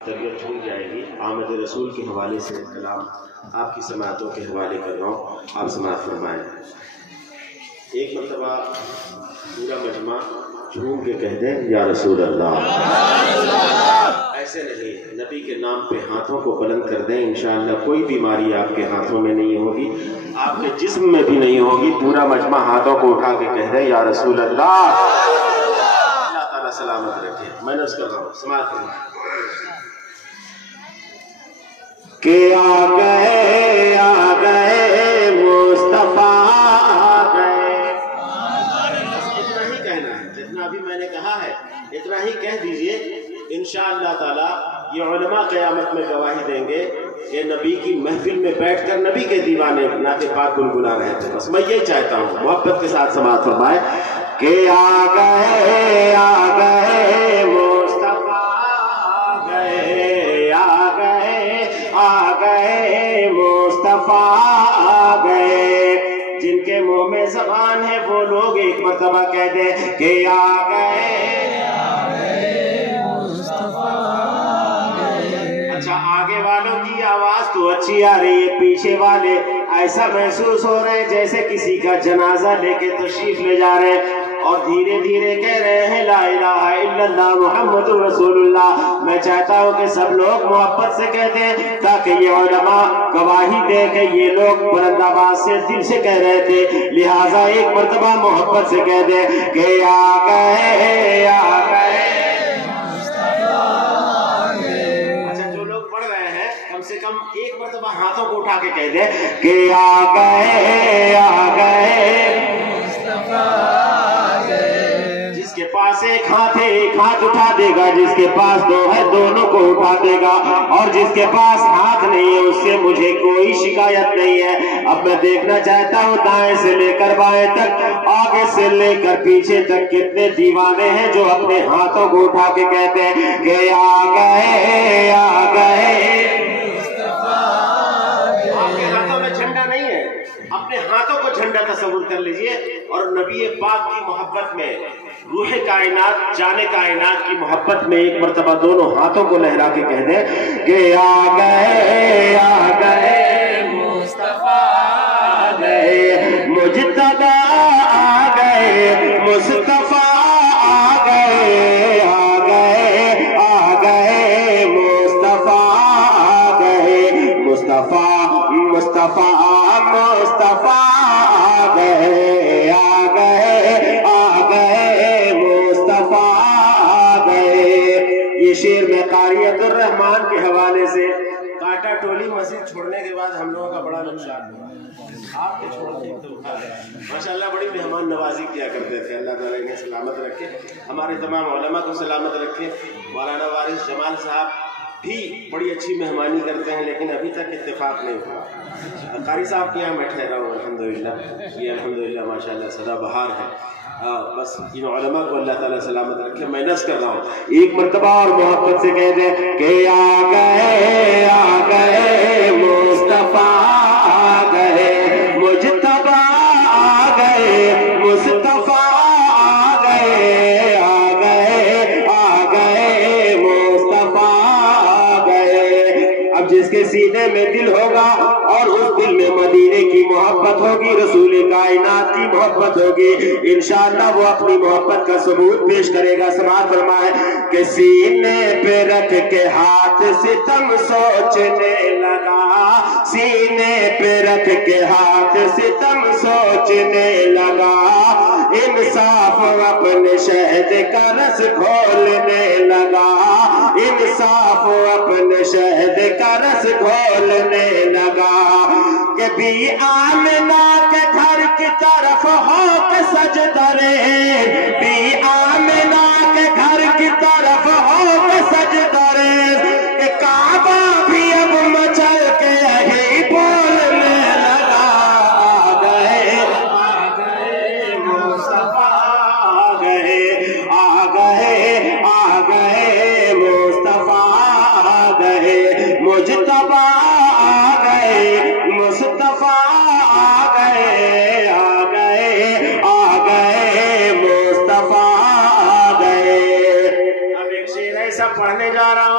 طبیعت چھوٹ جائے گی۔ آمد رسول کے حوالے سے کلام آپ کی سماعتوں کے حوالے کر رہا ہوں، آپ سماعت فرمائیں۔ ایک مرتبہ پورا مجمع جھوم کے کہہ دیں یا رسول اللہ۔ ایسے نہیں، نبی کے نام پہ ہاتھوں کو بلند کر دیں، انشاءاللہ کوئی بیماری آپ کے ہاتھوں میں نہیں ہوگی، آپ کے جسم میں بھی نہیں ہوگی۔ پورا مجمع ہاتھوں کو اٹھا کے کہہ دیں یا رسول اللہ۔ اللہ تعالیٰ سلامت رکھے۔ میں نے اس کر رہا ہوں، سماعت فرمائیں کہ آ گئے مصطفیٰ آ گئے۔ اتنا ہی کہنا ہے، جتنا ابھی میں نے کہا ہے اتنا ہی کہہ دیجئے۔ انشاءاللہ تعالیٰ یہ علماء قیامت میں گواہی دیں گے کہ نبی کی محفل میں بیٹھ کر نبی کے دیوانے نعت پاک گنگنا رہے تھے۔ بس میں یہی چاہتا ہوں، محبت کے ساتھ سماعت فرمائے کہ آ گئے مصطفیٰ آ گئے، آ گئے مصطفیٰ آ گئے۔ جن کے منہ میں زبان ہے وہ لوگ ایک مرتبہ کہہ دیں کہ آ گئے مصطفیٰ آ گئے۔ اچھا، آگے والوں کی آواز تو اچھی آ رہی ہے، پیچھے والے ایسا محسوس ہو رہے ہیں جیسے کسی کا جنازہ لے کے تشریف لے جا رہے ہیں، اور دھیرے دھیرے کہہ رہے ہیں لا الہ الا اللہ محمد رسول اللہ۔ میں چاہتا ہوں کہ سب لوگ محبت سے کہہ دیں تاکہ یہ علماء گواہی دے کہ یہ لوگ بلند آواز سے دل سے کہہ رہے تھے، لہٰذا ایک مرتبہ محبت سے کہہ دیں کہ آ گئے اچھا، جو لوگ پڑھ رہے ہیں کم سے کم ایک مرتبہ ہاتھوں کو اٹھا کے کہہ دیں کہ آ گئے جس کے پاس ایک ہاتھ ہے ایک ہاتھ اٹھا دے گا، جس کے پاس دو ہے دونوں کو اٹھا دے گا، اور جس کے پاس ہاتھ نہیں ہے اس سے مجھے کوئی شکایت نہیں ہے۔ اب میں دیکھنا چاہتا ہوں دائیں سے لے کر بائیں تک، آگے سے لے کر پیچھے تک کتنے دیوانے ہیں جو اپنے ہاتھوں کو اٹھا کے کہتے ہیں کہ آ گئے آپ کے ہاتھوں میں جھنڈا نہیں ہے، اپنے ہاتھوں کو جھنڈا تصور کر لیجئے، اور نبی پاک کی محبت میں، روح کائنات جان کائنات کی محبت میں ایک مرتبہ دونوں ہاتھوں کو لہرا کے کہہ دیں کہ آ گئے مصطفیٰ آ گئے، مجتبیٰ آ گئے، مصطفیٰ آ گئے، آ گئے مصطفیٰ آ گئے، مصطفیٰ آ گئے، آ گئے مصطفیٰ آ گئے۔ یہ شعر میں قاری عبدالرحمن کے حوالے سے، کاٹا ٹولی مسجد چھوڑنے کے بعد ہم لوگوں کا بڑا نقصان ہوا، آپ کے چھوڑنے تو ماشاءاللہ بڑی مہمان نوازی کیا کرتے تھے۔ اللہ تعالیٰ انہیں سلامت رکھے، ہمارے تمام علماء کو سلامت رکھے۔ مولانا وارث جمال صاحب بھی بڑی اچھی مہمانی کرتے ہیں، لیکن ابھی تک اتفاق نہیں ہوا۔ قاری صاحب کے یہاں میں ٹھہرا ہوں الحمدللہ، یہ الحمدللہ ماشاءاللہ سدا بہار ہے۔ بس ان علماء کو اللہ تعالیٰ سلامت رکھے۔ میں نذر کر رہا ہوں ایک مرتبہ اور محبت سے کہہ دیں کہ آ گئے مصطفیٰ آ گئے، مجتبیٰ آ گئے، مصطفیٰ آ گئے، آ گئے مصطفیٰ آ گئے۔ اب جس کے سینے میں دل ہوگا اور اس دل میں مدینے کی محبت ہوگی، رسول کائنات کی محبت ہوگی، انشاءاللہ وہ اپنی محبت کا ثبوت پیش کرے گا۔ سماعت فرمائے کہ سینے پہ رکھ کے ہاتھ ستم سوچنے لگا، سینے پہ رکھ کے ہاتھ ستم سوچنے لگا، انصاف اپنے شہد کا رس گھولنے لگا، انصاف اپنے شہد کا رس گھولنے لگا، کہ بھی آمنہ کے گھر کی طرف ہو کے سجدہ رے، بھی آمنہ کے گھر کی طرف ہو کے سجدہ رے، کہ کعبہ بھی اب مچل کے یہی بولنے لگا، آ گئے مصطفیٰ آ گئے، آ گئے مصطفیٰ آ گئے، مجتبیٰ آ گئے، مصطفیٰ آ گئے، آ گئے مصطفیٰ آ گئے۔ اب ایک شعر ایسا پڑھنے جا رہا ہوں،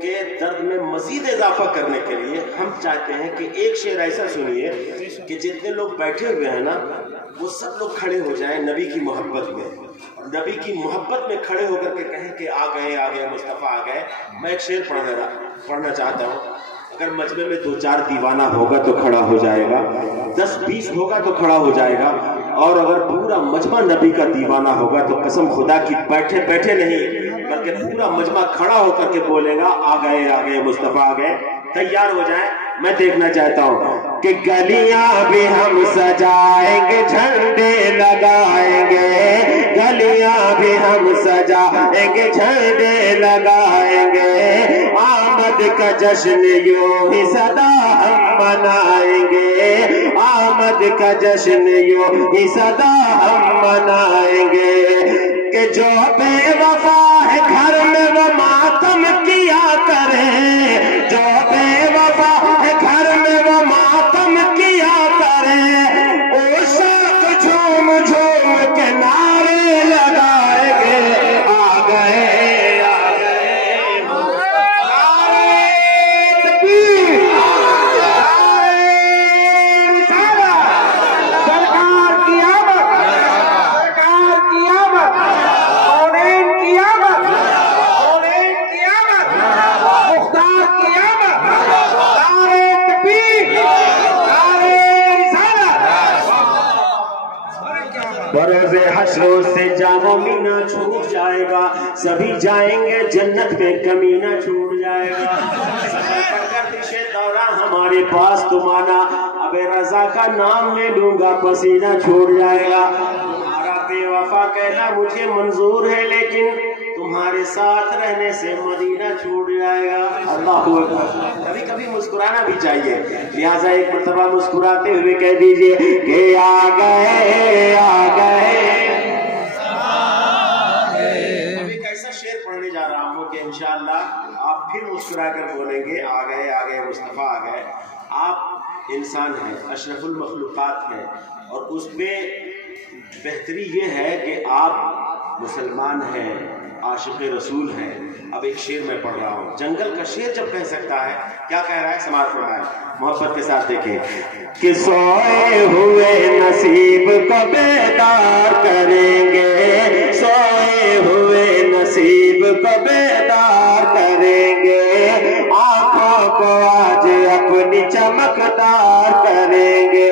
کے درد میں مزید اضافہ کرنے کے لیے ہم چاہتے ہیں کہ ایک شعر ایسا سنیے کہ جتنے لوگ بیٹھے ہوئے ہیں نا وہ سب لوگ کھڑے ہو جائیں نبی کی محبت میں، اور نبی کی محبت میں کھڑے ہو کر کے کہیں کہ آ گئے مصطفیٰ آ گئے۔ میں ایک شعر پڑھنا چاہتا ہوں۔ اگر مجمع میں 2-4 دیوانہ ہوگا تو کھڑا ہو جائے گا، 10-20 ہوگا تو کھڑا ہو جائے گا، اور اگر پورا مجمع نبی کا دیوانہ ہوگا تو قسم خدا کی بیٹھے نہیں بلکہ پورا مجمع کھڑا ہو کر کے بولے گا آ گئے مصطفیٰ آ گئے۔ تیار ہو جائیں، میں دیکھنا چاہتا ہوں کہ گلیاں بھی ہم سجائیں گے، جھنڈے لگائیں گے، گلیاں بھی ہم سجائیں گے، جھنڈے لگائیں گے، آمد کا جشن یوں ہی صدا ہم منائیں گے، آمد کا جشن یوں ہی صدا ہم منائیں گے، کہ جو بے وفا ہے گھر میں وہ ماتم کیا کرے، جو بے وفا ہے گھر میں وہ ماتم کیا کرے، او شوق جھوم جھوم کے نعرے لگائیں گے، آ گئے نعرے تکبیر، نعرے رسالت، سرکار کی آمد، سرکار کی آمد، کونین کی آمد، کونین کی آمد، مختار کی آمد، نعرے تکبیر، نعرے رسالت۔ بروز حشر سے جام و مینا چھوٹ جائے گا، سبھی جائیں گے جنت میں، کمینہ چھوٹ جائے گا، سفر پر گردش دورہ ہمارے پاس تم آنا، اب رضا کا نام لے لوں گا، پسینہ چھوٹ جائے گا، تمہارا بے وفا کہنا مجھے منظور ہے، لیکن تمہارے ساتھ رہنے سے مدینہ چھوٹ جائے گا۔ اللہ اکبر۔ کبھی کبھی مسکرانا بھی چاہیے، لہٰذا ایک مرتبہ مسکراتے ہوئے کہہ دیجئے کہ آ گئے آ گئے۔ ابھی ایک ایسا شعر پڑھنے جا رہا ہوں کہ انشاءاللہ آپ پھر مسکرا کر بولیں گے آ گئے مصطفیٰ آ گئے۔ آپ انسان ہیں، اشرف المخلوقات ہیں، اور اس پہ بہتری یہ ہے کہ آپ مسلمان ہیں، عاشق رسول ہیں۔ اب ایک شعر میں پڑھ رہا ہوں، جنگل کا شعر جب کہہ سکتا ہے، کیا کہہ رہا ہے سماعت فرمائیں، محبت کے ساتھ دیکھیں کہ سوئے ہوئے نصیب کو بیدار کریں گے، سوئے ہوئے نصیب کو بیدار کریں گے، آنکھوں کو آج اپنی چمکدار کریں گے،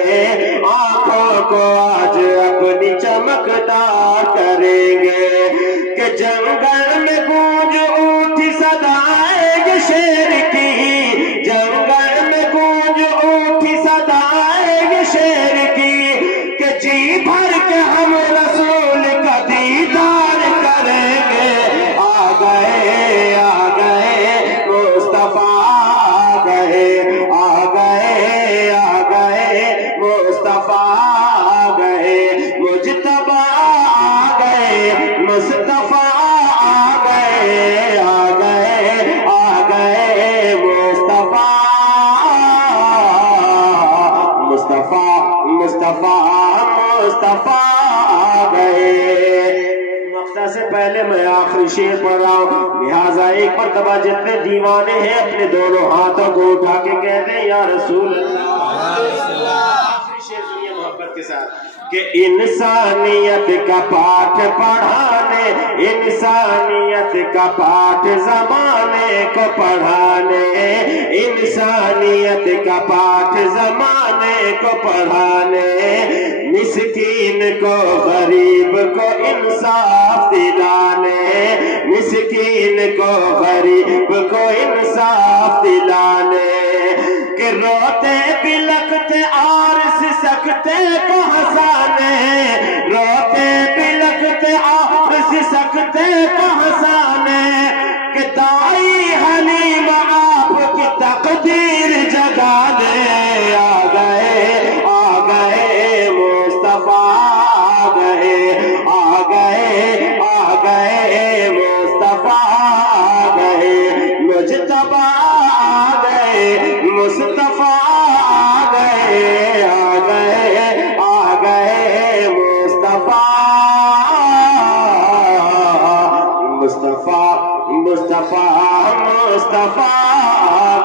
آنکھوں کو آج اپنی چمکدار کریں گے، کہ جنگل میں گونج اٹھی صدائے شیر کی، جنگل میں گونج اٹھی صدائے شیر کی، کہ جی بھر کے ہم رسول کا دیدار کریں گے، آ گئے مصطفیٰ آ گئے مصطفیٰ آ گئے، مجتبیٰ آ گئے، مصطفیٰ آ گئے مصطفیٰ آ گئے۔ وقتہ سے پہلے میں آخری شعر پڑھ رہا ہوں، لہٰذا ایک مرتبہ جتنے دیوانے ہیں اپنے دونوں ہاتھوں کو اٹھا کے کہہ دیں یا رسول اللہ۔ آخری شعر سنیے محبت کے ساتھ کہ انسانیت کا پاٹھ پڑھانے، انسانیت کا پاٹھ زمانے کو پڑھانے، انسانیت کا پاٹھ زمانے کو پڑھانے، مسکین کو غریب کو انصاف دلانے، مسکین کو غریب کو انصاف دلانے، کہ روتے بلکتے اور سکتے کو ہنسانے، روتے بلکتے اور سکتے کو ہنسانے، کہ دائی حلیم آپ کی تقدیر جگانے، آ گئے مصطفیٰ آ گئے مصطفیٰ آ گئے، مجتبیٰ آ گئے، مصطفیٰ آ گئے مصطفیٰ